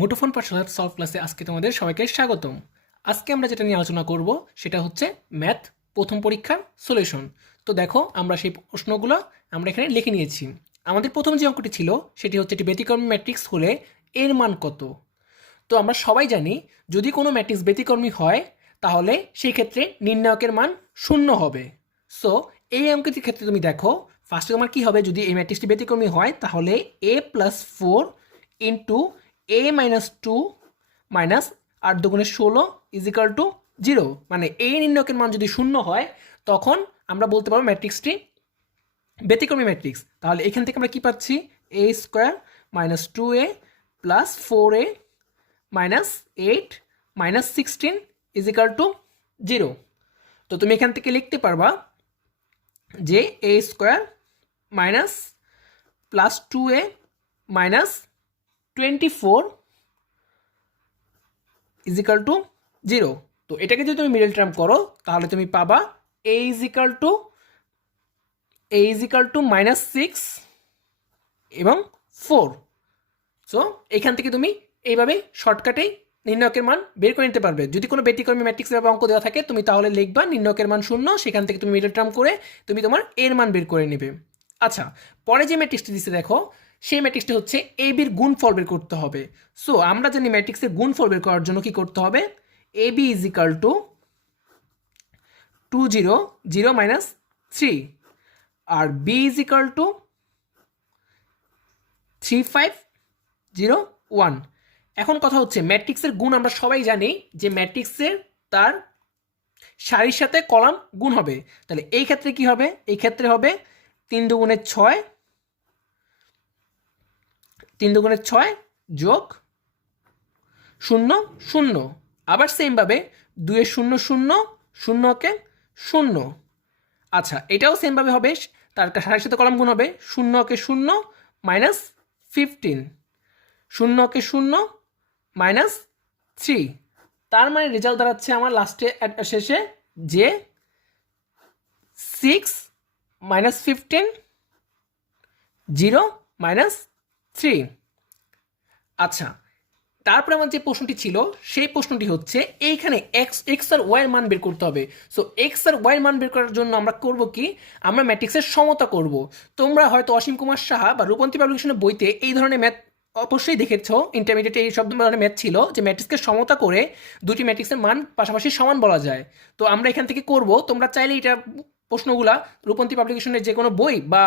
মুঠোফোন পাঠশালার সলভ ক্লাসে আজকে তোমাদের সবাইকে স্বাগতম। আজকে আমরা যেটা নিয়ে আলোচনা করব সেটা হচ্ছে ম্যাথ প্রথম পরীক্ষার সলিউশন। তো দেখো আমরা সেই প্রশ্নগুলো আমরা এখানে লিখে নিয়েছি। আমাদের প্রথম যে অঙ্কটি ছিল সেটি হচ্ছে একটি ব্যতিক্রমী ম্যাট্রিক্স হলে এর মান কত। তো আমরা সবাই জানি যদি কোনো ম্যাট্রিক্স ব্যতিক্রমী হয় তাহলে সেই ক্ষেত্রে নির্ণায়কের মান 0 হবে। সো এই অঙ্কটির ক্ষেত্রে তুমি দেখো ফার্স্টে তোমার কী হবে, যদি এই ম্যাট্রিক্সটি ব্যতিক্রমী হয় তাহলে a+4 ইন্টু a-2 মাইনাস 8 দুগুণে 16 ইজিক্যাল টু 0, মানে এই নির্ণায়কের মান যদি 0 হয় তখন আমরা বলতে পারবো ম্যাট্রিক্সটি ব্যতিক্রমী ম্যাট্রিক্স। তাহলে এখান থেকে আমরা কি পাচ্ছি, a square minus 2a plus 4a minus 8 minus 16 equal to 0। তো তুমি এখান থেকে লিখতে পারবা যে a square minus plus 2a minus 24 equal to 0। তো এটাকে যদি তুমি মিডল টার্ম করো তাহলে তুমি পাবা a ইজিক্যাল টু মাইনাস 6 এবং 4। সো এখান থেকে তুমি এইভাবে শর্টকাটেই নির্ণায়কের মান বের করে নিতে পারবে। যদি কোনো ব্যতিক্রমী ম্যাট্রিক্সের অঙ্ক দেওয়া থাকে তুমি তাহলে লিখবা নির্ণায়কের মান 0, সেখান থেকে তুমি মিডল টার্ম করে তুমি তোমার এর মান বের করে নেবে। আচ্ছা, পরে যে ম্যাট্রিক্সটি দিচ্ছে দেখো, সেই ম্যাট্রিক্সটি হচ্ছে এ বির গুণফল বের করতে হবে। সো আমরা জানি ম্যাট্রিক্সের গুণফল বের করার জন্য কি করতে হবে, A B is equal two 2 0 0 minus 3 R B is equal two 3 5 0 1। এখন কথা হচ্ছে ম্যাট্রিক্সের গুণ আমরা সবাই জানি যে ম্যাট্রিক্সের তার সারির সাথে কলাম গুণ হবে। তাহলে এই ক্ষেত্রে কি হবে, এই ক্ষেত্রে হবে 3 দুগুণে 6 যোগ 0 0, আবার সেমভাবে 2 0 0 0 কে 0। আচ্ছা, এটাও সেমভাবে হবে, তার সারির সাথে কলাম গুণ হবে 0 কে 0 মাইনাস 15 0 কে 0 মাইনাস 3। তার মানে রেজাল্ট দাঁড়াচ্ছে আমার লাস্টে শেষে যে 6 মাইনাস 15 0 মাইনাস 3। আচ্ছা, তারপরে আমার যে প্রশ্নটি ছিল সেই প্রশ্নটি হচ্ছে এইখানে এক্স আর ওয়াই এর মান বের করতে হবে। সো এক্স আর ওয়াই এর মান বের করার জন্য আমরা করব কি, আমরা ম্যাট্রিক্সের সমতা করব। তোমরা হয়তো অসীম কুমার সাহা বা রূপন্তী পাবলিকেশনের বইতে এই ধরনের ম্যাথ অবশ্যই দেখেছ, ইন্টারমিডিয়েটে এই সব ধরনের ম্যাথ ছিল যে ম্যাট্রিক্সকে সমতা করে দুটি ম্যাট্রিক্সের মান পাশাপাশি সমান বলা যায়। তো আমরা এখান থেকে করব, তোমরা চাইলে এটা প্রশ্নগুলা রূপন্তী পাবলিকেশনের যে কোনো বই বা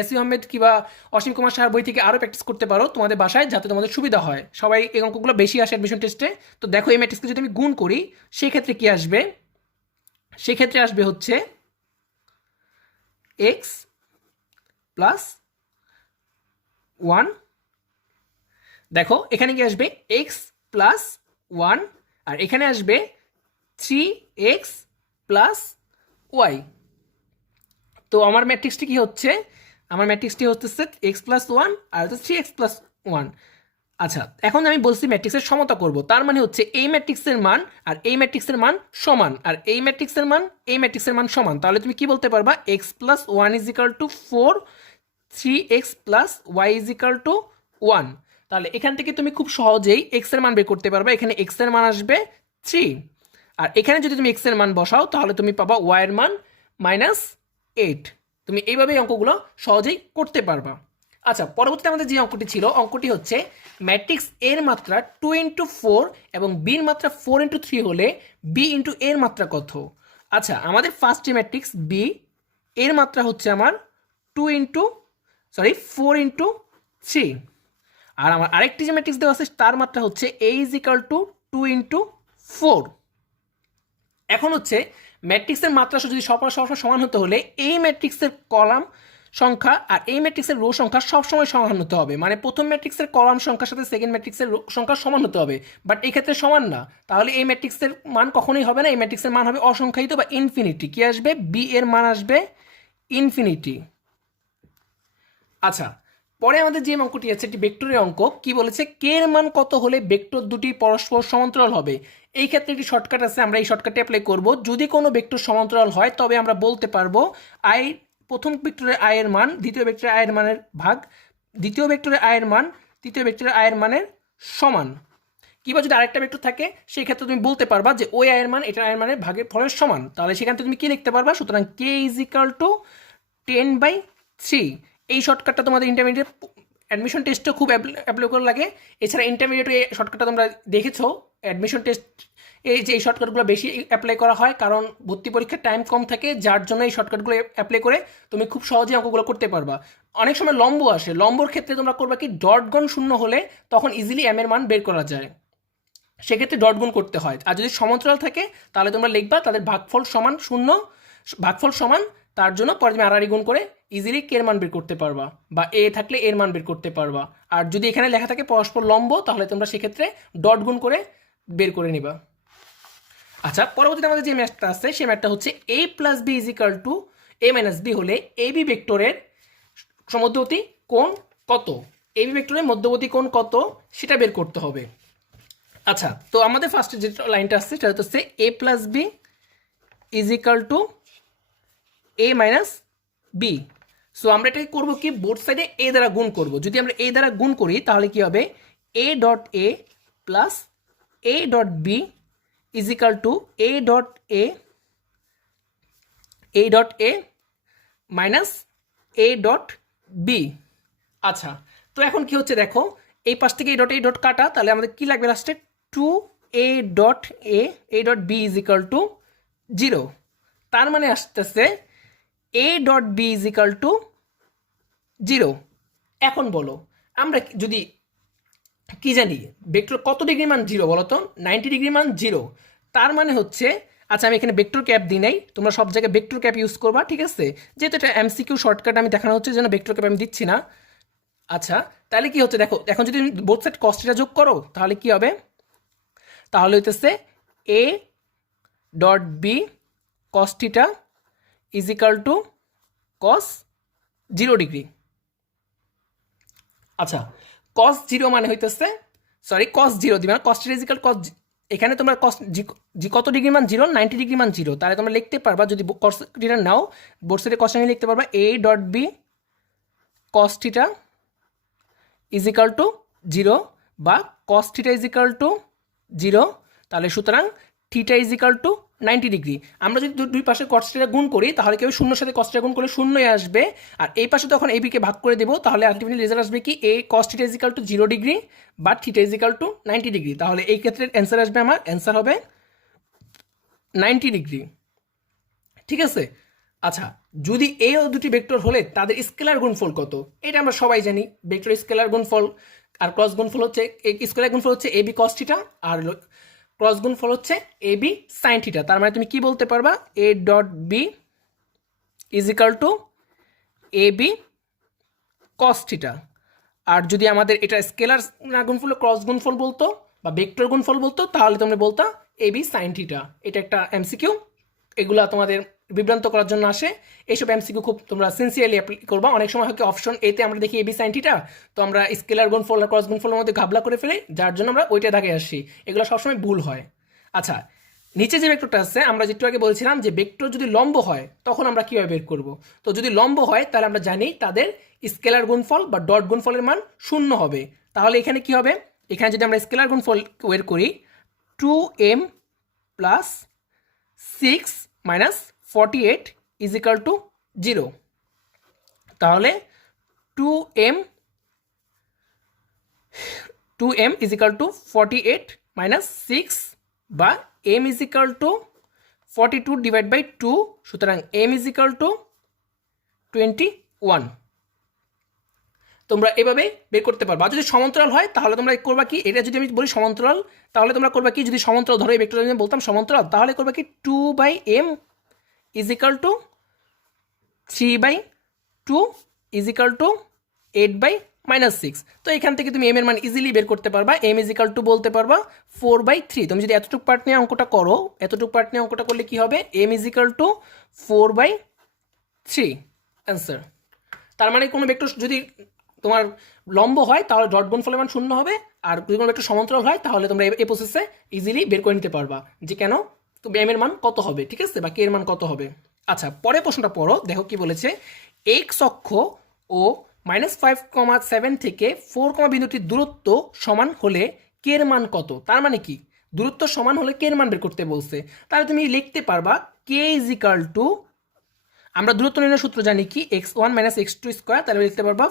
এস ইউ আহমেদ কিংবা অসীম কুমার সাহার বই থেকে আরও প্র্যাকটিস করতে পারো তোমাদের বাসায়, যাতে তোমাদের সুবিধা হয়। সবাই এই অঙ্কগুলো বেশি আসে অ্যাডমিশন টেস্টে। তো দেখো এই ম্যাট্রিক্সকে যদি আমি গুণ করি সেক্ষেত্রে কি আসবে, সেক্ষেত্রে আসবে হচ্ছে এক্স প্লাস 1। দেখো এখানে কি আসবে এক্স প্লাস 1 আর এখানে আসবে 3x প্লাস ওয়াই। তো আমার ম্যাট্রিক্সটি কি হচ্ছে, আমার ম্যাট্রিক্সটি হচ্ছে এক্স প্লাস 1 আর হচ্ছে 3x প্লাস 1। আচ্ছা, এখন আমি বলছি ম্যাট্রিক্সের সমতা করব, তার মানে হচ্ছে এই ম্যাট্রিক্সের মান আর এই ম্যাট্রিক্সের মান সমান, আর এই ম্যাট্রিক্সের মান এই ম্যাট্রিক্সের মান সমান। তাহলে তুমি কি বলতে পারবা, x plus 1 equal to 4, 3x plus y equal to 1। তাহলে এখান থেকে তুমি খুব সহজেই এক্স এর মান বের করতে পারবে। এখানে এক্স এর মান আসবে 3, আর এখানে যদি তুমি এক্স এর মান বসাও তাহলে তুমি পাবা ওয়াই এর মান -8। তুমি এইভাবেই অঙ্কগুলো সহজেই করতে পারবা। আচ্ছা, পরবর্তীতে আমাদের যে অঙ্কটি ছিল, অঙ্কটি হচ্ছে ম্যাট্রিক্স এর মাত্রা 2 × 4 এবং বির মাত্রা 4 × 3 হলে বি ইন্টু এর মাত্রা কত। আচ্ছা, আমাদের ফার্স্ট যে ম্যাট্রিক্স বি এর মাত্রা হচ্ছে আমার 4 × 3, আর আমার আরেকটি যে ম্যাট্রিক্স দেওয়া আছে তার মাত্রা হচ্ছে a ইজিক্যাল টু 2 × 4। এখন হচ্ছে ম্যাট্রিক্সের মাত্রা যদি সবসময় সমান হতে হলে এই ম্যাট্রিক্সের কলাম সংখ্যা আর এই ম্যাট্রিক্সের রো সংখ্যা সবসময় সমান হতে হবে, মানে প্রথম ম্যাট্রিক্সের কলাম সংখ্যার সাথে সেকেন্ড ম্যাট্রিক্সের রো সংখ্যা সমান হতে হবে। বাট এই ক্ষেত্রে সমান না, তাহলে এই ম্যাট্রিক্সের মান কখনোই হবে না, এই ম্যাট্রিক্সের মান হবে অসংখ্যায়িত বা ইনফিনিটি। কি আসবে, বি এর মান আসবে ইনফিনিটি। আচ্ছা, পরে আমাদের যে অঙ্কটি আছে একটি ভেক্টরের অঙ্ক, কি বলেছে, কে এর মান কত হলে ভেক্টর দুটি পরস্পর সমান্তরাল হবে। এই ক্ষেত্রে একটি শর্টকাট আছে, আমরা এই শর্টকাটে অ্যাপ্লাই করব। যদি কোনো ভেক্টর সমান্তরাল হয় তবে আমরা বলতে পারবো আই প্রথম ভেক্টরের আই এর মান দ্বিতীয় ভেক্টরের আই এর মানের ভাগ দ্বিতীয় ভেক্টরের আই এর মান তৃতীয় ভেক্টরের আই এর মানের সমান। কিংবা যদি আরেকটা ভেক্টর থাকে সেই ক্ষেত্রে তুমি বলতে পারবা যে ওই আয়ের মান এটা আয়ের মানের ভাগের ফলের সমান, তাহলে সেখান থেকে তুমি কি লিখতে পারবা? সুতরাং কে ইজ ইকাল টু 10/3। এই শর্টকাটটা তোমাদের ইন্টারমিডিয়েট অ্যাডমিশন টেস্টে খুব অ্যাপ্লিকেবল লাগে। এছাড়া ইন্টারমিডিয়েট এই শর্টকাটটা তোমরা দেখেছো অ্যাডমিশন টেস্ট এই শর্টকাটগুলো বেশি অ্যাপ্লাই করা হয়, কারণ ভর্তি পরীক্ষার টাইম কম থাকে, যার জন্য এই শর্টকাটগুলো অ্যাপ্লাই করে তুমি খুব সহজে অঙ্কগুলো করতে পারবা। অনেক সময় লম্ব আসে, লম্বর ক্ষেত্রে তোমরা করবা কি ডট গুণ শূন্য হলে তখন ইজিলি এম এর মান বের করা যায়, সেক্ষেত্রে ডট গুণ করতে হয়। আর যদি সমান্তরাল থাকে তাহলে তোমরা লিখবা তাদের ভাগফল সমান শূন্য, ভাগফল সমান, তার জন্য পরে তুমি আড়াআড়ি গুণ করে ইজিলি কে এর মান বের করতে পারবা, বা এ থাকলে এর মান বের করতে পারবা। আর যদি এখানে লেখা থাকে পরস্পর লম্ব তাহলে তোমরা সেক্ষেত্রে ডট গুণ করে বের করে নিবা। আচ্ছা, পরবর্তীতে আমাদের যে ম্যাথটা আছে সেই ম্যাথটা হচ্ছে a plus b is equal to a minus b হলে এ বি ভেক্টরের মধ্যবর্তী কোণ কত, এ বি ভেক্টরের মধ্যবর্তী কোণ কত সেটা বের করতে হবে। আচ্ছা, তো আমাদের ফার্স্টে যে লাইনটা আসছে সেটা হচ্ছে a plus b is equal to a minus b. So আমরা এটাকে করবো কি বোথ সাইডে a দ্বারা গুণ করব। যদি আমরা a দ্বারা গুণ করি তাহলে কি হবে a dot a plus a dot b is equal to a dot a minus a dot b. আচ্ছা, তো এখন কি হচ্ছে দেখো, এই পাশ থেকে a ডট কাটা, তাহলে আমাদের কি লাগবে লাস্টে 2a dot a dot b is equal to 0। তার মানে আসতেছে a dot b is equal to 0। এখন বলো আমরা যদি কি জানি ভেক্টর কত ডিগ্রি মান 0 বলো তো, 90 ডিগ্রি মান 0। তার মানে হচ্ছে, আচ্ছা আমি এখানে ভেক্টর ক্যাপ দিই নাই, তোমরা সব জায়গায় ভেক্টর ক্যাপ ইউজ করবা, ঠিক আছে? যেহেতু এটা এমসিকিউ শর্টকাট আমি দেখানো হচ্ছে যেন ভেক্টর ক্যাপ আমি দিচ্ছি না। আচ্ছা, তাহলে কি হচ্ছে দেখো, এখন যদি বোথ সাইড কস থিটা যোগ করো তাহলে কি হবে, তাহলে হইতেছে a dot b cos theta is equal to cos 0 degree. আচ্ছা, কস 0 মানে হইতেছে, সরি কস 0 দিবে না, কস থিটা ইজ ইকাল কস, এখানে তোমরা কস জি কত ডিগ্রি মান 0, 90 ডিগ্রি মান 0, তাহলে তোমরা লিখতে পারবা যদি কস থিটা নাও বোথ সাইডে কস নিয়ে লিখতে পারবা a dot b cos theta is equal to 0 বা cos theta is equal to 0। তাহলে সুতরাং theta is equal to 90 degree. আমরা যদি দুই পাশে কস থিটা গুণ করি তাহলে কেউ শূন্যর সাথে কস থিটা গুণ করলে শূন্যই আসবে, আর এই পাশে তখন এ বিকে ভাগ করে দেবো, তাহলে আলটিমেটলি রেজাল্ট আসবে কি a cos theta is equal to 0 degree বা theta is equal to 90 degree. তাহলে এই ক্ষেত্রে অ্যান্সার আসবে, আমার অ্যান্সার হবে 90 ডিগ্রি, ঠিক আছে? আচ্ছা, যদি এই দুটি ভেক্টর হলে তাদের স্কেলার গুণফল কত, এটা আমরা সবাই জানি। ভেক্টর স্কেলার গুণফল আর ক্রস গুণফল হচ্ছে, স্কেলার গুণফল হচ্ছে এ বি কস থিটা আর ক্রস গুণফল হচ্ছে এ বি সাইন থিটা। তার মানে তুমি কি বলতে পারবা a dot b is equal to a b cos theta. আর যদি আমাদের এটা স্কেলার না গুণফল ক্রস গুণফল বলতো বা ভেক্টর গুণফল বলতো তাহলে তোমরা বলতা এ বি সাইন থিটা। এটা একটা এমসিকিউ, এগুলা তোমাদের বিভ্রান্ত করার জন্য আসে। এইসব এমসিকিউ খুব তোমরা সিনসিয়ারলি অ্যাপ্লাই করবা। অনেক সময় হয় অপশন এতে আমরা দেখি এবি সাইন থিটা, তো আমরা স্কেলার গুণফল আর ক্রস গুণফলের মধ্যে ঘাবলা করে ফেলি, যার জন্য আমরা ওইটা দাগে আসি। এগুলো সবসময় ভুল হয়। আচ্ছা, নিচে যে ভেক্টরটা আছে আমরা যেটু আগে বলছিলাম যে ভেক্টর যদি লম্ব হয় তখন আমরা কীভাবে বের করব। তো যদি লম্ব হয় তাহলে আমরা জানি তাদের স্কেলার গুণফল বা ডট গুণফলের মান 0 হবে। তাহলে এখানে কি হবে, এখানে যদি আমরা স্কেলার গুণফল বের করি 2m plus 6 minus 48 is equal to 0। তাহলে 2m is equal two 48 minus 6 বা m is equal to 42 divide by 2, সুতরাং m ইজ ইকাল টু 21। তোমরা এভাবে বের করতে পারবা। যদি সমান্তরাল হয় তাহলে তোমরা করবা কি, এটা যদি আমি বলি সমান্তরাল তাহলে তোমরা করবা কি, যদি সমান্তরাল ধরো এই ভেক্টর যদি বলতাম সমান্তরাল তাহলে করবা কি 2/m is equal two 3/2 is equal two 8/-6। তো এখান থেকে তুমি m এর মান ইজিলি বের করতে পারবা। m ইজ ইকাল টু বলতে পারবা 4/3। তুমি যদি এতটুকু পার্ট নিয়ে অঙ্কটা করো, এতটুকু পার্ট নিয়ে অঙ্কটা করলে কি হবে, m is equal two 4/3 answer. তার মানে কোনো ভেক্টর যদি তোমার লম্ব হয় তাহলে ডট গুণফলের মান 0 হবে, আর যদি কোনো ভেক্টর সমান্তরাল হয় তাহলে তোমরা এই প্রসেসে ইজিলি বের করে নিতে পারবা যে কেন m এর মান কত হবে, ঠিক আছে, বা k এর মান কত হবে। আচ্ছা, পরের প্রশ্নটা পড়ো, দেখো কি বলেছে। এক্স অক্ষ ও -5,7 থেকে 4, বিন্দুটির দূরত্ব সমান হলে কে এর মান কত? তার মানে কি, দূরত্ব সমান হলে কে এর মান বের করতে বলছে। তাহলে তুমি লিখতে পারবা কে ইজ ইকাল টু, আমরা দূরত্ব নির্ণয়ের সূত্র জানি কি, x1 - x2 স্কোয়ার। তাহলে লিখতে পারবা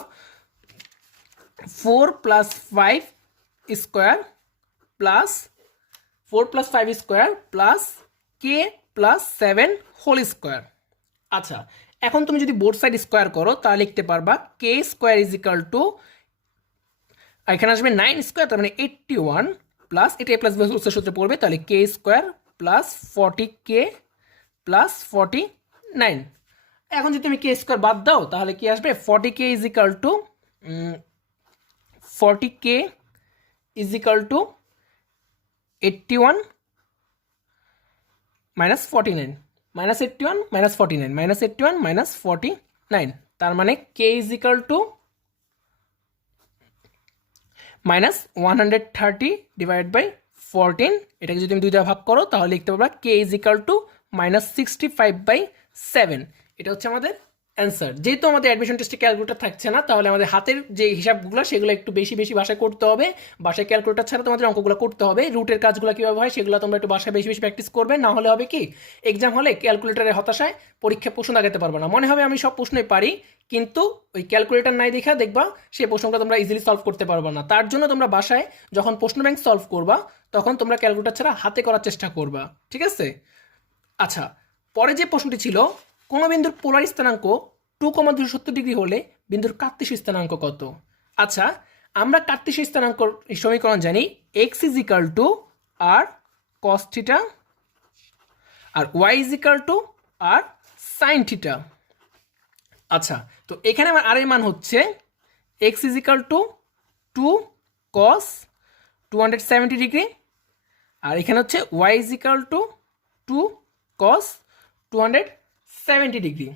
4 + 5 square plus 4 + 5 square plus k plus 7 whole square. আচ্ছা, এখন তুমি যদি বোথ সাইড স্কোয়ার করো তাহলে লিখতে পারবা কে স্কোয়ার ইজ ইকাল টু, এখানে আসবে 9 স্কোয়ার, তার মানে 81 প্লাস এটা a প্লাস b হোল সূত্রে পড়বে, তাহলে কে স্কোয়ার প্লাস 40k প্লাস 49। এখন যদি তুমি কে স্কোয়ার বাদ দাও তাহলে কি আসবে, 40k is equal two 40k is equal two 81 - 49 -81 - 49 -81 - 49, তার মানে k is equal to -130 divide by 14। এটাকে যদি তুমি 2 দ্বারা ভাগ করো তাহলে লিখতে পারবা কে ইজ ইকাল টু -65/7। এটা হচ্ছে আমাদের অ্যান্সার। যেহেতু আমাদের অ্যাডমিশন টেস্টে ক্যালকুলেটর থাকছে না, তাহলে আমাদের হাতের যে হিসাবগুলো সেগুলো একটু বেশি বেশি বাসায় করতে হবে। বাসায় ক্যালকুলেটর ছাড়া তোমাদের অঙ্কগুলো করতে হবে। রুটের কাজগুলো কীভাবে হয় সেগুলো তোমরা একটু বাসায় বেশি বেশি প্র্যাকটিস করবে, না হলে হবে কি, এক্সাম হলে ক্যালকুলেটরের হতাশায় পরীক্ষা প্রশ্ন দাগাতে পারবে না। মনে হবে আমি সব প্রশ্নই পারি, কিন্তু ওই ক্যালকুলেটর নাই দেখা দেখবা সেই প্রশ্নটা তোমরা ইজিলি সলভ করতে পারবে না। তার জন্য তোমরা বাসায় যখন প্রশ্ন ব্যাংক সলভ করবা তখন তোমরা ক্যালকুলেটর ছাড়া হাতে করার চেষ্টা করবা, ঠিক আছে? আচ্ছা, পরে যে প্রশ্নটি ছিল, কোনো বিন্দুর পোলার স্থানাঙ্ক 2,270 ডিগ্রি হলে বিন্দুর কার্তেশীয় স্থানাঙ্ক কত? আচ্ছা, আমরা কার্তেশীয় স্থানাঙ্ক সমীকরণ জানি, x is equal to r cos theta আর y is equal to r sine theta. আচ্ছা, তো এখানে আমার আর এর মান হচ্ছে x is equal to 2 cos 270 degree, আর এখানে হচ্ছে y is equal to 2 cos 270 degree.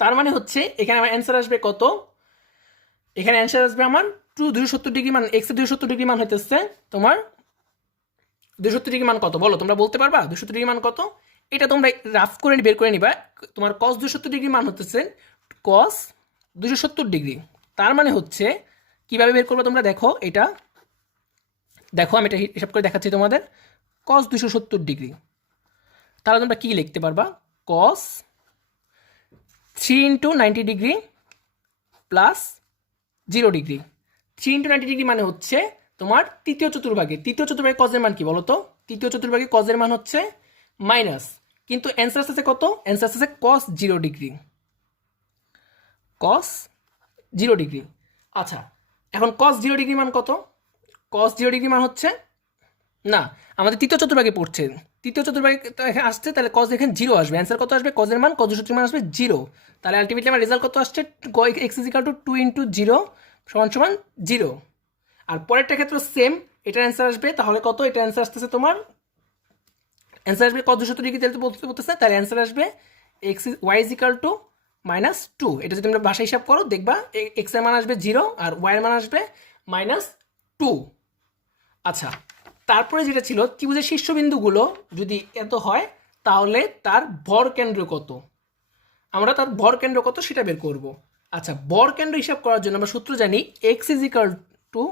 তার মানে হচ্ছে এখানে আমার অ্যান্সার আসবে কত, এখানে অ্যান্সার আসবে আমার 270 ডিগ্রি মান, এক্সের 270 ডিগ্রি মান হইতেছে তোমার 270 ডিগ্রি মান কত বলো, তোমরা বলতে পারবা 270 ডিগ্রি মান কত? এটা তোমরা রাফ করে বের করে নিবা। তোমার cos 270 ডিগ্রি মান হতেছে cos 270 ডিগ্রি। তার মানে হচ্ছে কিভাবে বের করবে তোমরা দেখো, এটা দেখো আমি এটা হিসাব করে দেখাচ্ছি তোমাদের। cos 270 ডিগ্রি, তাহলে তোমরা কি লিখতে পারবা, cos 3 × 90 degree plus 0 degree. 3 × 90 degree মানে হচ্ছে তোমার তৃতীয় চতুর্ভাগে কজের মান কি বলো তো? তৃতীয় চতুর্ভাগে কজের মান হচ্ছে মাইনাস, কিন্তু অ্যান্সার আসছে কত? অ্যান্সার আসছে cos 0 ডিগ্রি, cos 0 ডিগ্রি। আচ্ছা, এখন cos 0 ডিগ্রি মান কত? cos 0 ডিগ্রি মান হচ্ছে, না আমাদের তৃতীয় চতুর্ভাগে পড়ছে, তৃতীয় চতুর্ভাগে আসছে, তাহলে cos এখানে 0 আসবে। অ্যান্সার কত আসবে? cos এর মান, cos 270 মান আসবে 0। তাহলে আলটিমেটলি আমার রেজাল্ট কত আসছে, x ইজ ইকাল টু 2 × 0 = 0। আর পরেরটা ক্ষেত্রে সেম, এটার অ্যান্সার আসবে তাহলে কত? এটা অ্যান্সার আসতেছে তোমার, অ্যান্সার আসবে cos 270 ডিগ্রি তেল বলতেছে, তাহলে অ্যান্সার আসবে y ইজ ইকাল টু -2। এটা যদি তোমরা ভাষা হিসাব করো দেখবা x এর মান আসবে 0 আর y এর মান আসবে -2। আচ্ছা, তারপরে যেটা ছিল, ত্রিভুজের শীর্ষবিন্দুগুলো যদি এত হয় তাহলে তার ভর কেন্দ্র কত? আমরা তার ভর কেন্দ্র কত সেটা বের করব। আচ্ছা, ভর কেন্দ্র হিসাব করার জন্য আমরা সূত্র জানি, x ইজ ইকাল টু,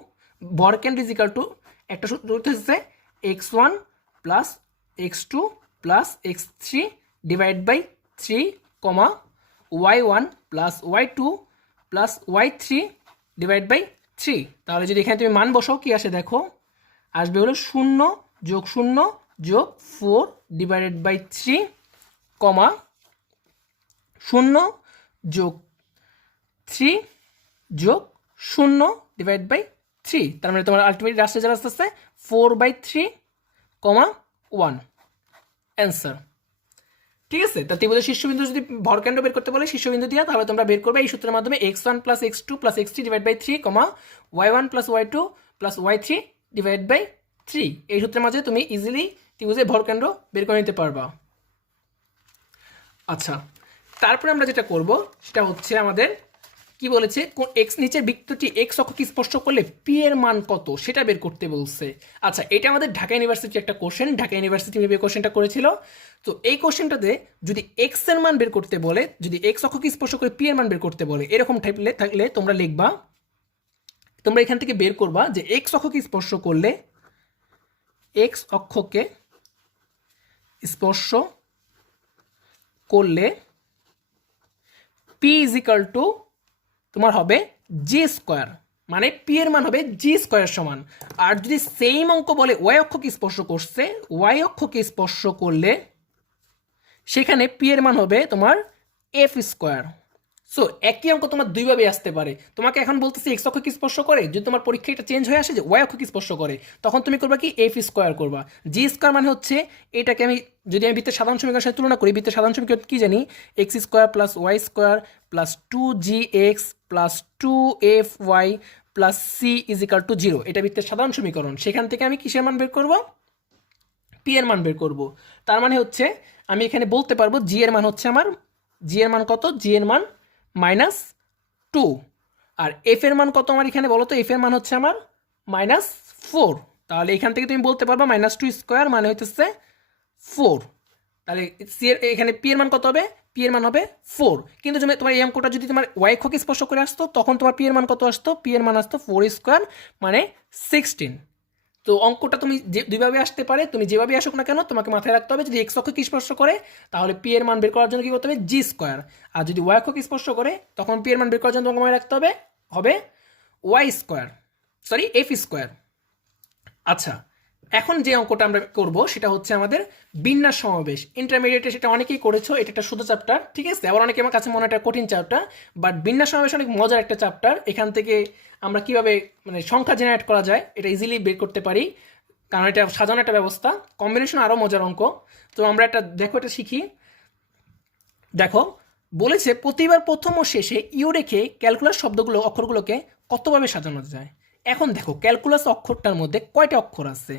ভর কেন্দ্র ইজ ইকাল টু, একটা সূত্র হচ্ছে x1 plus x2 plus x3 divide by 3, y1 plus y2 plus y3 divide by 3। তাহলে যদি এখানে তুমি মান বসাও কি আসে দেখো, আসবে হলো 0 যোগ 0 যোগ 4 ডিভাইডেড বাই 3, 0 যোগ 3 যোগ 0 ডিভাইড বাই 3। তার মানে তোমার আলটিমেটলি রাস্তায় যারা আসতে আসতে 4/3, 1 অ্যান্সার। ঠিক আছে, তা ত্রিভুজের শীর্ষবিন্দু যদি ভরকেন্দ্র বের করতে বলে শীর্ষবিন্দু দিয়া, তাহলে তোমরা বের করবে এই সূত্রের মাধ্যমে x1 plus x2 plus x3 divide by 3, y1 plus y2 plus y3 divide by 3। এই সূত্রের মাঝে তুমি ইজিলি ত্রিভুজের ভরকেন্দ্র বের করে নিতে পারবা। আচ্ছা, তারপরে আমরা যেটা করব সেটা হচ্ছে আমাদের কি বলেছে, এক্স নিচের বৃত্তটি এক্স অক্ষকে স্পর্শ করলে পি এর মান কত সেটা বের করতে বলছে। আচ্ছা, এটা আমাদের ঢাকা ইউনিভার্সিটির একটা কোশ্চেন, ঢাকা ইউনিভার্সিটি এই কোশ্চেনটা করেছিল। তো এই কোশ্চেনটাতে যদি এক্স এর মান বের করতে বলে, যদি এক্স অক্ষকে স্পর্শ করে পি এর মান বের করতে বলে, এরকম টাইপলে থাকলে তোমরা লিখবা, তোমরা এখান থেকে বের করবা যে এক্স অক্ষকে স্পর্শ করলে, এক্স অক্ষকে স্পর্শ করলে পি ইজ ইকাল টু তোমার হবে জি স্কোয়ার, মানে পি এর মান হবে জি স্কোয়ারের সমান। আর যদি সেম অঙ্ক বলে ওয়াই অক্ষকে স্পর্শ করছে, ওয়াই অক্ষকে স্পর্শ করলে সেখানে পি এর মান হবে তোমার এফ স্কোয়ার। সো একই অঙ্ক তোমার দুইভাবে আসতে পারে। তোমাকে এখন বলতেছি এক্স অক্ষকে স্পর্শ করে, যদি তোমার পরীক্ষা এটা চেঞ্জ হয়ে আসে যে ওয়াই অক্ষকে স্পর্শ করে, তখন তুমি করবা কি এফ স্কোয়ার করবা। জি স্কোয়ার মানে হচ্ছে এটাকে আমি যদি আমি বৃত্তের সাধারণ সমীকরণের সাথে তুলনা করি, বৃত্তের সাধারণ সমীকরণ কি জানি, x square plus y square plus two g x plus two f y plus c is equal to zero, এটা বৃত্তের সাধারণ সমীকরণ। সেখান থেকে আমি কিসের মান বের করব, পি এর মান বের করব। তার মানে হচ্ছে আমি এখানে বলতে পারবো জি এর মান হচ্ছে আমার, জি এর মান কত, জি এর মান -2, আর এফ এর মান কত আমার এখানে বলো তো, এফ এর মান হচ্ছে আমার -4। তাহলে এখান থেকে তুমি বলতে পারবা -2 স্কোয়ার মানে হইতেছে 4। তাহলে সি এর এখানে পি এর মান কত হবে, পি এর মান হবে 4। কিন্তু তুমি তোমার এই অঙ্কটা যদি তোমার ওয়াই অক্ষকে স্পর্শ করে আসতো, তখন তোমার পি এর মান কত আসতো, পি এর মান আসতো 4 স্কোয়ার মানে 16। তো অঙ্কটা তুমি যে দুইভাবে আসতে পারে, তুমি যেভাবে আসুক না কেন তোমাকে মাথায় রাখতে হবে যদি এক্স অক্ষকে স্পর্শ করে তাহলে পি এর মান বের করার জন্য কি করতে হবে, জি স্কোয়ার। আর যদি ওয়াই অক্ষকে স্পর্শ করে তখন পি এর মান বের করার জন্য তোমাকে মনে রাখতে হবে হবে y square, sorry f square. আচ্ছা, এখন যে অঙ্কটা আমরা করব সেটা হচ্ছে আমাদের বিন্যাস সমাবেশ। ইন্টারমিডিয়েটে সেটা অনেকেই করেছো, এটা একটা শুধু চ্যাপ্টার, ঠিক আছে। আবার অনেকে আমার কাছে মনে হয় একটা কঠিন চ্যাপ্টার, বাট বিন্যাস সমাবেশ অনেক মজার একটা চ্যাপ্টার। এখান থেকে আমরা কিভাবে মানে সংখ্যা জেনারেট করা যায় এটা ইজিলি বের করতে পারি, কারণ এটা সাজানো একটা ব্যবস্থা, কম্বিনেশন আরও মজার অঙ্ক। তো আমরা একটা দেখো এটা শিখি। দেখো বলেছে প্রতিবার প্রথম ও শেষে ইউ রেখে ক্যালকুলাস শব্দগুলো অক্ষরগুলোকে কতভাবে সাজানো যায়। এখন দেখো ক্যালকুলাস অক্ষরটার মধ্যে কয়টা অক্ষর আছে,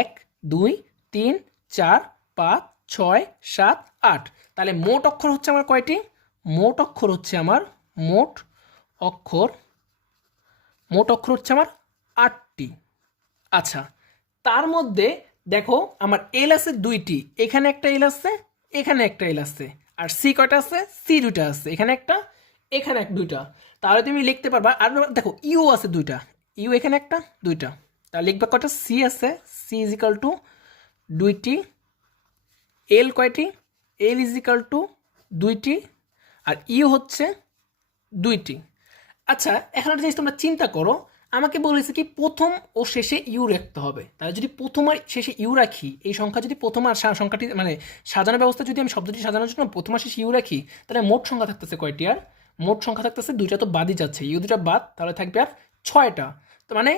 1 2 3 4 5 6 7 8। তাহলে মোট অক্ষর হচ্ছে আমার কয়টি, মোট অক্ষর হচ্ছে আমার মোট অক্ষর মোট অক্ষর হচ্ছে আমার 8টি। আচ্ছা, তার মধ্যে দেখো আমার এল আছে 2টি, এখানে একটা এল আছে, এখানে একটা এল আছে। আর সি কয়টা আছে, সি 2টা আছে, এখানে একটা, এখানে এক 2টা। তাহলে তুমি লিখতে পারবা। আর দেখো ইউ আছে 2টা, ইউ এখানে একটা 2টা। তাহলে লিখবা কয়টা, সি আছে, সি ইজ ইকাল টু 2টি। এল কয়টি, এল ইজ ইকাল টু 2টি। আর ইউ হচ্ছে 2টি। আচ্ছা, এখন একটা জিনিস তোমরা চিন্তা করো, আমাকে বলেছে কি প্রথম ও শেষে ইউ রাখতে হবে। তাহলে যদি প্রথম আর শেষে ইউ রাখি, এই সংখ্যা যদি প্রথম আর সংখ্যাটি মানে সাজানোর ব্যবস্থা যদি আমি শব্দটি সাজানোর জন্য প্রথম আর শেষে ইউ রাখি, তাহলে মোট সংখ্যা থাকতেছে কয়টি, আর মোট সংখ্যা থাকতেছে 2টা, তো বাদই যাচ্ছে, ইউ 2টা বাদ, তাহলে থাকবে আর 6টা। তো মানে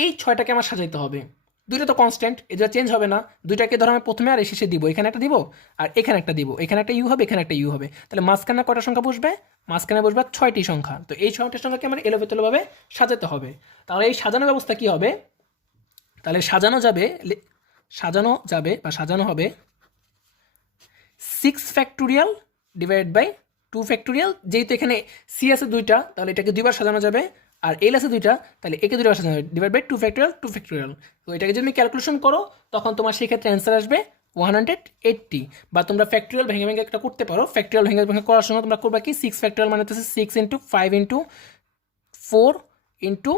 এই 6টাকে আমার সাজাইতে হবে। 2টা তো কনস্ট্যান্ট, এটা চেঞ্জ হবে না। 2টাকে ধরো আমি প্রথমে আর শেষে দিব, এখানে একটা দিব আর এখানে একটা দিব, এখানে একটা ইউ হবে, এখানে একটা ইউ হবে। তাহলে মাঝখানে কয়টা সংখ্যা বসবে, মাঝখানে বসবে 6টি সংখ্যা। তো এই 6টি সংখ্যাকে আমার এলোমেলোভাবে সাজাতে হবে। তাহলে এই সাজানোর ব্যবস্থা কি হবে, তাহলে সাজানো যাবে বা সাজানো হবে 6 ফ্যাক্টোরিয়াল ডিভাইড বাই 2 ফ্যাক্টোরিয়াল। যেহেতু এখানে সি আছে 2টা, তাহলে এটাকে 2বার সাজানো যাবে, আর এল আছে 2টা, তাহলে একে 2বার সাজানো যাবে, ডিভাইড বাই 2 ফ্যাক্টোরিয়াল 2 ফ্যাক্টোরিয়াল। তো এটাকে যদি তুমি ক্যালকুলেশন করো তখন তোমার সেক্ষেত্রে অ্যান্সার আসবে 180। বা তোমরা ফ্যাক্টোরিয়াল ভেঙে ভেঙে একটা করতে পারো। ফ্যাক্টোরিয়াল ভেঙে ভেঙে করার সময় তোমরা করবা কি, 6 ফ্যাক্টোরিয়াল মানে হচ্ছে 6 into 5 into 4 into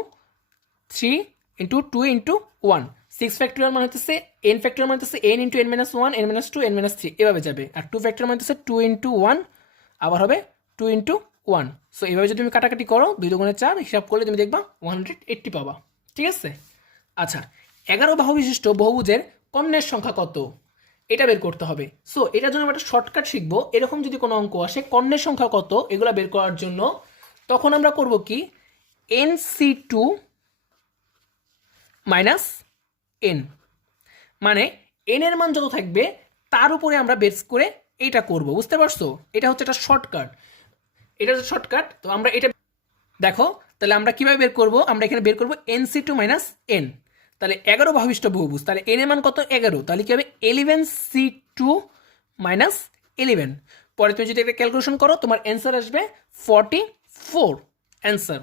3 into 2 into 1। 6 factorial মানে হচ্ছে n ফ্যাক্টোরিয়াল মানে হচ্ছে n into n minus 1, n minus 2, n minus 3 এভাবে যাবে। আর 2 ফ্যাক্টোরিয়াল মানে হচ্ছে 2 ইন্টু 1 আবার হবে 2 ইন্টু 1। সো এইভাবে যদি তুমি কাটাকাটি করো 2 দুগুণে 4 হিসাব করলে তুমি দেখবা 180 পাবা, ঠিক আছে। আচ্ছা, 11 বাহু বিশিষ্ট বহুভুজের কর্ণের সংখ্যা কত, এটা বের করতে হবে। সো এটার জন্য আমরা একটা শর্টকাট শিখবো। এরকম যদি কোনো অঙ্ক আসে কর্ণের সংখ্যা কত এগুলো বের করার জন্য, তখন আমরা করব কি, nc2 মাইনাস n, মানে n এর মান যত থাকবে তার উপরে আমরা বেস করে এটা করব, বুঝতে পারছো। এটা হচ্ছে একটা শর্টকাট, এটা হচ্ছে শর্টকাট। তো আমরা এটা দেখো, তাহলে আমরা কিভাবে বের করব, আমরা এখানে বের করব nc2 মাইনাস n। তাহলে 11 বাহুবিষ্ট বহুভুজ, তাহলে n এর মান কত 11, তাহলে কি হবে 11c2 মাইনাস 11। পরে তুমি যদি এটা ক্যালকুলেশন করো তোমার অ্যান্সার আসবে 44। অ্যান্সার।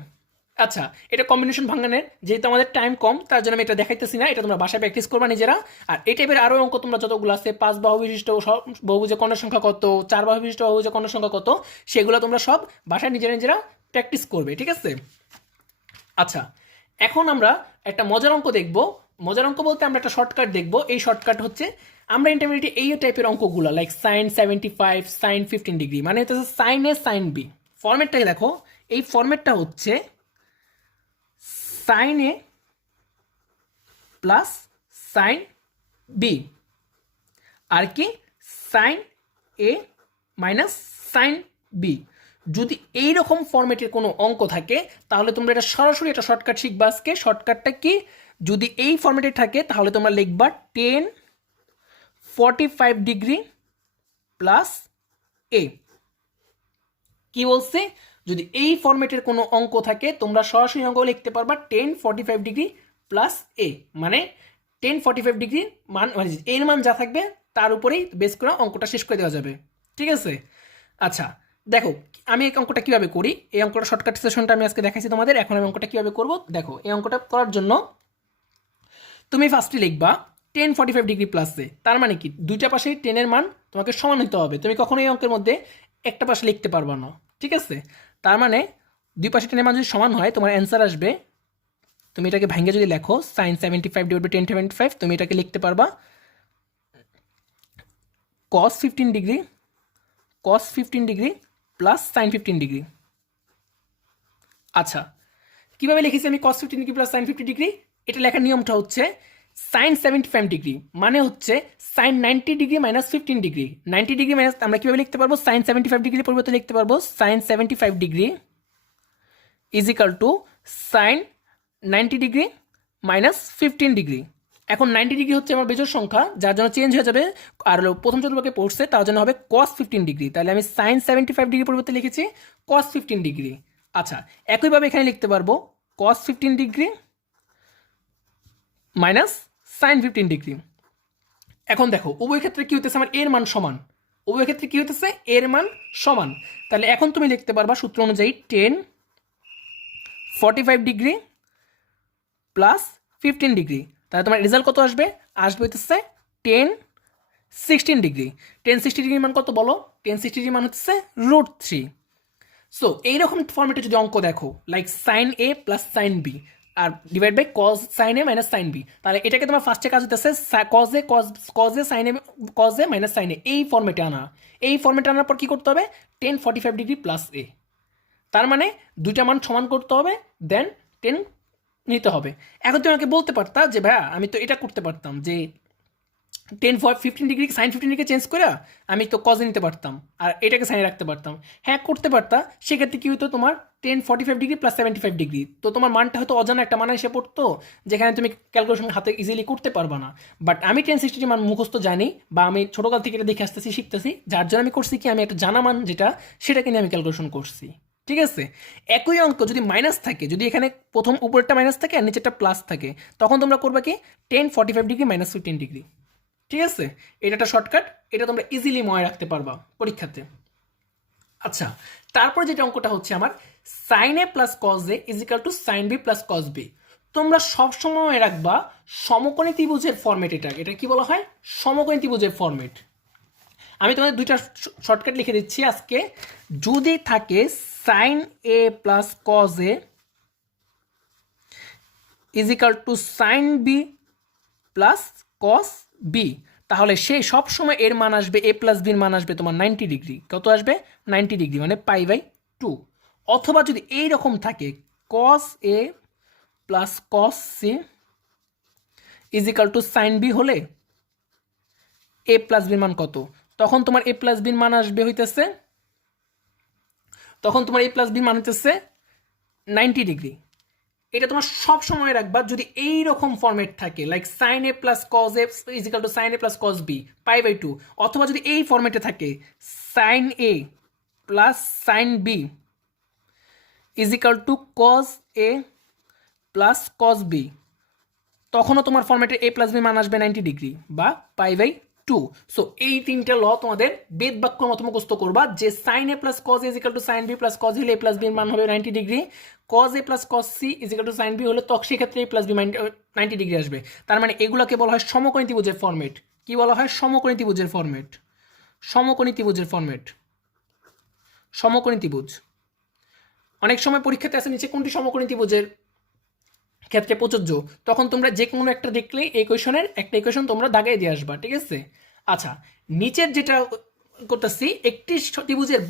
আচ্ছা, এটা কম্বিনেশন ভাঙানের, যেহেতু আমাদের টাইম কম তার জন্য আমি এটা দেখাইতেছি না, এটা তোমরা বাসায় প্র্যাকটিস করবা নিজেরা। আর এই টাইপের আরও অঙ্ক তোমরা যতগুলো আছে, 5 বাহু বিশিষ্ট বহুভুজে কর্ণের সংখ্যা কত, 4 বাহু বিশিষ্ট বহুভুজে কর্ণের সংখ্যা কত, সেগুলো তোমরা সব বাসায় নিজেরা নিজেরা প্র্যাকটিস করবে, ঠিক আছে? আচ্ছা, এখন আমরা একটা মজার অঙ্ক দেখব। মজার অঙ্ক বলতে আমরা একটা শর্টকাট দেখব। এই শর্টকাট হচ্ছে, আমরা ইন্টারমিডিয়েটে এই টাইপের অঙ্কগুলো লাইক সাইন 75, সাইন 15 ডিগ্রি, মানে হচ্ছে সাইন এ সাইন বি, ফর্মেটটাকে দেখো। এই ফর্মেটটা হচ্ছে sign a plus sine b, আর কি sign a minus sine B. যদি এই রকম ফরম্যাটের কোনো অঙ্ক থাকে তাহলে তোমরা এটা সরাসরি একটা শর্টকাট শিখবা আজকে। শর্টকাটটা কি, যদি এই ফরম্যাটে থাকে তাহলে তোমরা লিখবা 10 45 ডিগ্রি প্লাস এ। কি বলছে, যদি এই ফরম্যাটের কোনো অঙ্ক থাকে তোমরা সরাসরি অঙ্ক লিখতে পারবা 10 45 ডিগ্রি প্লাস এ, মানে 10 45 ডিগ্রি মান, মানে এর মান যা থাকবে তার উপরেই বেস করে অঙ্কটা শেষ করে দেওয়া যাবে, ঠিক আছে? আচ্ছা দেখো, আমি এই অঙ্কটা কীভাবে করি, এই অঙ্কটা শর্টকাট সেশনটা আমি আজকে দেখাইছি তোমাদের। এখন আমি অঙ্কটা কীভাবে করবো দেখো। এই অঙ্কটা করার জন্য তুমি ফার্স্টে লিখবা 10 45 ডিগ্রি প্লাসে, তার মানে কি দুইটা পাশেই 10-এর মান তোমাকে সমান হতে হবে। তুমি কখনো এই অঙ্কের মধ্যে একটা পাশে লিখতে পারবা না, ঠিক আছে? তার মানে দুই পাশে 10-এর মান যদি সমান হয় তোমার অ্যান্সার আসবে, তুমি এটাকে ভাঙে যদি লেখো সাইন 75 ডিভাইড বাই 10 75, তুমি এটাকে লিখতে পারবা cos 15 degree plus sine 15 degree. আচ্ছা, কীভাবে লিখেছি আমি cos 15 degree plus sine 50 degree? এটা লেখার নিয়মটা হচ্ছে সাইন 75 ডিগ্রি মানে হচ্ছে sine 90 degree minus 15 degree. 90 degree minus আমরা কীভাবে লিখতে পারবো, সাইন 75 ডিগ্রির পরিবর্তে লিখতে পারবো sine 75 degree is equal to sine 90 degree minus 15 degree. এখন 90 ডিগ্রি হচ্ছে আমার বেজোড় সংখ্যা, যার জন্য চেঞ্জ হয়ে যাবে, আর প্রথম চতুর্ভাগে পড়ছে তার জন্য হবে কস 15 ডিগ্রি। তাহলে আমি সাইন 75 ডিগ্রি পরিবর্তে লিখেছি কস 15 ডিগ্রি। আচ্ছা, একইভাবে এখানে লিখতে পারবো কস 15 ডিগ্রি মাইনাস সাইন 15 ডিগ্রি। এখন দেখো উভয় ক্ষেত্রে কি হতেছে, আমার এর মান সমান, উভয় ক্ষেত্রে কি হতেছে এর মান সমান। তাহলে এখন তুমি লিখতে পারবা সূত্র অনুযায়ী 10 45 ডিগ্রি প্লাস 15 ডিগ্রি, তাহলে তোমার রেজাল্ট কত আসবে, হইতেছে 10 16 ডিগ্রি। 10 60 ডিগ্রির মান কত বলো, 10 60 ডিগ্রির মান হচ্ছে √3। সো এইরকম ফর্মেটে যদি অঙ্ক দেখো like sine a plus sine b আর divide by cos sine a minus sine b, তাহলে এটাকে তোমার ফার্স্টে কাজ হতেছে cos a minus sine a, এই ফর্মেটে আনা। এই ফর্মেটে আনার পর কী করতে হবে, 10 45 ডিগ্রি প্লাস এ, তার মানে দুইটা মান সমান করতে হবে, দেন 10 নিতে হবে। এখন তুমি আমাকে বলতে পারতা যে ভাইয়া আমি তো এটা করতে পারতাম যে 10 15 ডিগ্রি সাইন 15 ডিগ্রি চেঞ্জ করে আমি তো কজে নিতে পারতাম আর এটাকে সাইনে রাখতে পারতাম। হ্যাঁ করতে পারতা, সেক্ষেত্রে কী হতো তোমার 10 45 ডিগ্রি প্লাস 75 ডিগ্রি, তো তোমার মানটা হয়তো অজানা একটা মান এসে পড়তো যেখানে তুমি ক্যালকুলেশন হাতে ইজিলি করতে পারবা না। বাট আমি 10 60 মান মুখস্থ জানি, বা আমি ছোটোকাল থেকে এটা দেখে আসতেছি শিখতেছি, যার জন্য আমি করছি কি আমি একটা জানা মান যেটা সেটাকে নিয়ে আমি ক্যালকুলেশন করছি, ঠিক আছে? একই অঙ্ক যদি মাইনাস থাকে, যদি এখানে প্রথম উপরেরটা মাইনাস থাকে আর নিচেরটা প্লাস থাকে, তখন তোমরা করবে কি 10 45 ডিগ্রি মাইনাস 15 ডিগ্রি, ঠিক আছে? এটা একটা শর্টকাট, এটা তোমরা ইজিলি মনে রাখতে পারবা পরীক্ষাতে। আচ্ছা, তারপর যেটা অঙ্কটা হচ্ছে আমার sine a plus cos a is equal to sine b plus cos b. তোমরা সবসময় রাখবা সমকোণী ত্রিভুজের ফর্মেট, এটা কি বলা হয়, সমকোণী ত্রিভুজের ফর্মেট। আমি তোমাদের দুইটা শর্টকাট লিখে দিচ্ছি আজকে। যদি থাকে sine a plus cos a is equal to sine b plus cos b, তাহলে সেই সবসময় এর মান আসবে এ প্লাস বির মান আসবে তোমার 90 ডিগ্রি। কত আসবে, 90 ডিগ্রি মানে π/2। অথবা যদি এই রকম থাকে cos a plus cos c is equal to sine b, হলে এ প্লাস বির মান কত, তখন তোমার এ প্লাস বির মান আসবে হইতেছে, তখন তোমার এ প্লাস বির মান হইতেছে 90 ডিগ্রি। এটা তোমার সব সময় রাখবা যদি এই রকম ফরম্যাট থাকে like sine a plus cos a is equal to sine a plus cos b π/2, অথবা যদি এই ফরম্যাটে থাকে sine a plus sine b is equal to cos a plus cos b, তখনও তোমার ফরম্যাটে এ প্লাস বি মান আসবে 90 ডিগ্রি বা π/2। টু। সো এই তিনটা ল তোমাদের বেদ বাক্যের মতো মুখস্থ করবা যে sine a plus cos a is equal to sine b plus cos হলে এ প্লাস বির মান হবে 90 degree, cos a plus cos c is equal to sine b হলে তখন সেক্ষেত্রে এ প্লাস বি 90 ডিগ্রি আসবে। তার মানে এগুলোকে বলা হয় সমকোণী ত্রিভুজের ফরম্যাট। কি বলা হয়? সমকোণী ত্রিভুজের ফরম্যাট। সমকোণী ত্রিভুজের ফরম্যাট, সমকোণী ত্রিভুজ। অনেক সময় পরীক্ষাতে আসে নিচে কোনটি সমকোণী ত্রিভুজের ক্ষেত্রে প্রযোজ্য, তখন তোমরা যে কোনো একটা দেখলেই এই কোয়েশনের একটা ইকুয়েশন তোমরা দাগাই দিয়ে আসবা, ঠিক আছে? আচ্ছা, নিচের যেটা করতেছি, একটি ত্রিভুজের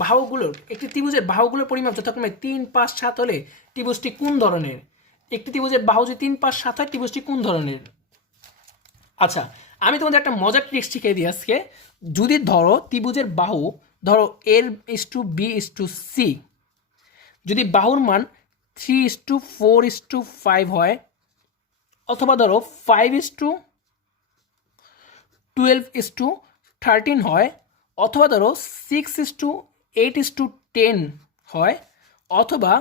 বাহুগুলোর পরিমাপ যথাক্রমে 3, 5, 7 হলে ত্রিভুজটি কোন ধরনের? একটি ত্রিভুজের বাহু যদি 3, 5, 7 হয় ত্রিভুজটি কোন ধরনের? আচ্ছা, আমি তোমাদের একটা মজার ট্রিক্স শিখিয়ে দিই আজকে। যদি ধরো ত্রিভুজের বাহু ধরো L/B/C, যদি বাহুর মান 3:4:5 হয়, অথবা ধরো 5:12:13 হয়, অথবা ধরো 6:8:10 হয়, অথবা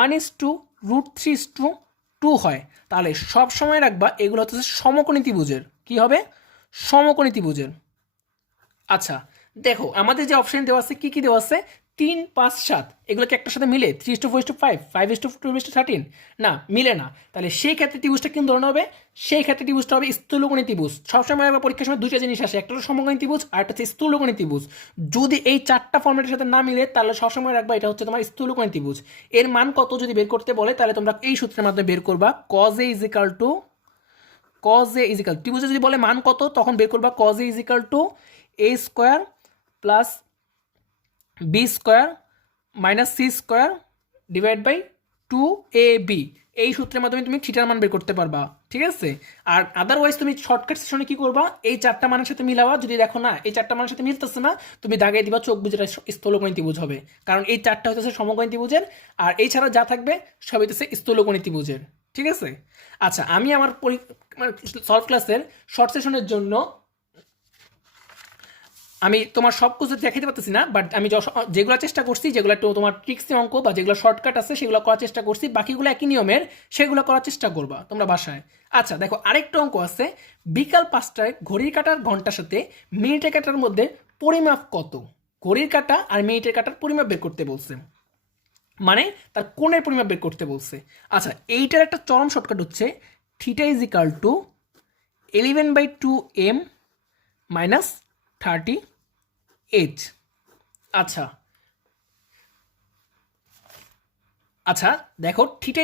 1:√3:2 হয়, তাহলে সব সময় রাখবা এগুলো হচ্ছে সমকোণী ত্রিভুজের। কি হবে? সমকোণী ত্রিভুজের। আচ্ছা, দেখো আমাদের যে অপশন দেওয়া আছে, কি কি দেওয়া আছে? 3, 5, 7 এগুলোকে একটার সাথে মিলে 3:4:5, 5:2:13 না, মিলে না। তাহলে সেই ক্ষেত্রে ত্রিভুজটা কোন ধরনের হবে? সেই ক্ষেত্রে ত্রিভুজটা হবে স্থূলকোণী ত্রিভুজ। সবসময় পরীক্ষার সময় দুইটা জিনিস আসে, একটা হলো সমকোণী ত্রিভুজ আর একটা হচ্ছে স্থূলকোণী ত্রিভুজ। যদি এই চারটা ফর্মেটের সাথে না মিলে তাহলে সবসময় রাখবা এটা হচ্ছে তোমার স্থূলকোণী ত্রিভুজ। এর মান কত যদি বের করতে বলে তাহলে তোমরা এই সূত্রের মাধ্যমে বের করবা। cos A = ত্রিভুজে যদি বলে মান কত তখন বের করবা cos A = a square plus b square minus c square divide by 2ab। এই সূত্রের মাধ্যমে তুমি থিটার মান বের করতে পারবা, ঠিক আছে? আর আদারওয়াইজ তুমি শর্টকাট সেশনে কি করবা? এই চারটা মানের সাথে মিলাবা, যদি দেখো না এই চারটা মানের সাথে মিলতেছে না, তুমি দাগিয়ে দিবা চোখ বুঝে স্থূলকোণী ত্রিভুজ হবে, কারণ এই চারটা হচ্ছে সমকোণী ত্রিভুজের, আর এই ছাড়া যা থাকবে সবই হচ্ছে স্থূলকোণী ত্রিভুজের, ঠিক আছে? আচ্ছা, আমি আমার সলভ ক্লাসের শর্ট সেশনের জন্য আমি তোমার সব কিছু দেখাতে পারতেছি না, বাট আমি যেগুলো চেষ্টা করছি, যেগুলো একটু তোমার ট্রিক্সের অঙ্ক বা যেগুলো শর্টকাট আছে সেগুলো করার চেষ্টা করছি, বাকিগুলো একই নিয়মের, সেগুলো করার চেষ্টা করবা তোমরা বাসায়। আচ্ছা দেখো, আরেকটা অঙ্ক আছে, বিকাল 5টায় ঘড়ির কাঁটার ঘন্টার সাথে মিনিটের কাঁটার মধ্যে পরিমাপ কত? ঘড়ির কাঁটা আর মিনিটের কাঁটার পরিমাপ বের করতে বলছে, মানে তার কোণের পরিমাপ বের করতে বলছে। আচ্ছা, এইটার একটা চরম শর্টকাট হচ্ছে θ = 11/2m মাইনাস 30h। আচ্ছা আচ্ছা দেখো, θ =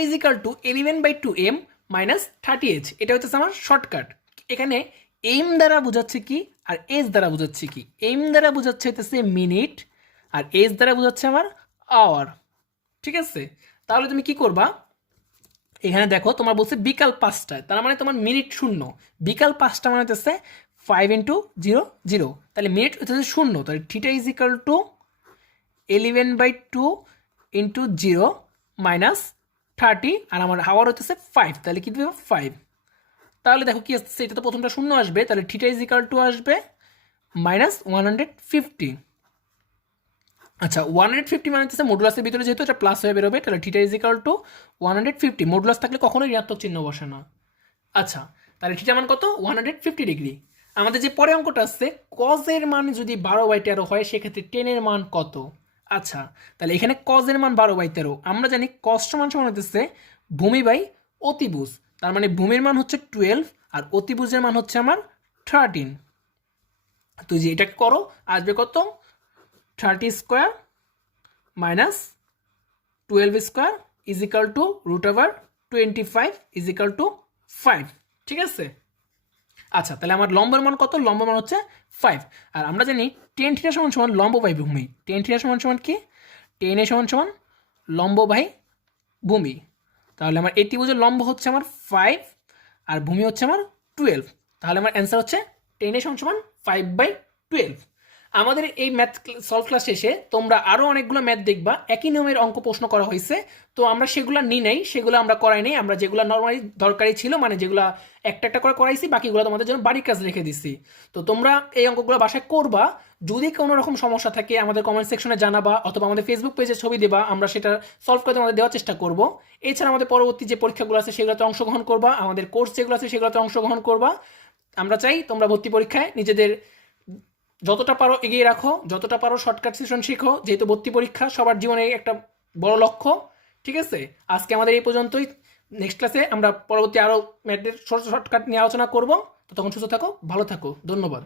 11/2m মাইনাস 30h, এটা হচ্ছে আমার শর্টকাট। এখানে এম দ্বারা বোঝাচ্ছে কি আর এস দ্বারা বোঝাচ্ছে কি? এম দ্বারা বোঝাচ্ছে হচ্ছে মিনিট আর এস দ্বারা বোঝাচ্ছে আমার আওয়ার, ঠিক আছে? তাহলে তুমি কি করবা? এখানে দেখো তোমার বলছে বিকাল 5টায়, তার মানে তোমার মিনিট 0। বিকাল 5টা মানে হচ্ছে 5 × 0, তাহলে মিনিট হচ্ছে 0, তাহলে θ = 11/2 × 0 মাইনাস 30, আর আমার হাওয়ার হচ্ছে 5, তাহলে কি দেবে? 5। তাহলে দেখো কি আসছে, এটা তো প্রথমটা 0 আসবে, তাহলে θ = আসবে মাইনাস 150। আচ্ছা, 150 মানে হচ্ছে মডুলাসের ভিতরে যেহেতু এটা প্লাস হয়ে বেরোবে, তাহলে θ = 150। মডুলাস থাকলে কখনোই ঋণাত্মক চিহ্ন বসে না। আচ্ছা, তাহলে থিটা মান কত? 150 ডিগ্রি। আমাদের যে পরে অঙ্কটা আসছে, কজের মান যদি 12/13 হয় সেক্ষেত্রে টেনের মান কত? আচ্ছা, তাহলে এখানে কজের মান 12/13, আমরা জানি কজ সমান হচ্ছে ভূমি বাই অতিভুজ, তার মানে ভূমির মান হচ্ছে 12 আর অতিভুজের মান হচ্ছে আমার 13। তো যে এটাকে করো, আসবে কত? 30² minus 12² is equal two √25 is equal two 5, ঠিক আছে? আচ্ছা, তাহলে আমার লম্বের মান কত? লম্ব মান হচ্ছে 5, আর আমরা জানি tan θ = লম্ব বাই ভূমি। tan θ = কি? tan A = লম্ব বাই ভূমি। তাহলে আমার এই ত্রিভুজের লম্ব হচ্ছে আমার 5 আর ভূমি হচ্ছে আমার 12, তাহলে আমার অ্যান্সার হচ্ছে tan A = 5/12। আমাদের এই ম্যাথ সলভ ক্লাস শেষে তোমরা আরও অনেকগুলো ম্যাথ দেখবা, একই নিয়মের অঙ্ক প্রশ্ন করা হয়েছে, তো আমরা সেগুলো নিই নাই, সেগুলো আমরা করাই নাই, আমরা যেগুলো নর্মালি দরকারি ছিল, মানে যেগুলো একটা একটা করে করাইছি, বাকিগুলো তোমাদের জন্য বাড়ির কাজ রেখে দিছি। তো তোমরা এই অঙ্কগুলো বাসায় করবা, যদি কোনো রকম সমস্যা থাকে আমাদের কমেন্ট সেকশনে জানাবা, অথবা আমাদের ফেসবুক পেজে ছবি দেবা, আমরা সেটা সলভ করে তোমাদের দেওয়ার চেষ্টা করব। এছাড়া আমাদের পরবর্তী যে পরীক্ষাগুলো আছে সেগুলোতে অংশগ্রহণ করবা, আমাদের কোর্স যেগুলো আছে সেগুলোতে অংশগ্রহণ করবা। আমরা চাই তোমরা ভর্তি পরীক্ষায় নিজেদের যতটা পারো এগিয়ে রাখো, যতটা পারো শর্টকাট সেশন শিখো, যেহেতু ভর্তি পরীক্ষা সবার জীবনে একটা বড় লক্ষ্য। ঠিক আছে, আজকে আমাদের এই পর্যন্তই। নেক্সট ক্লাসে আমরা পরবর্তী আরও ম্যাথের শর্টকাট নিয়ে আলোচনা করব। তো তখন সুস্থ থাকো, ভালো থাকো, ধন্যবাদ।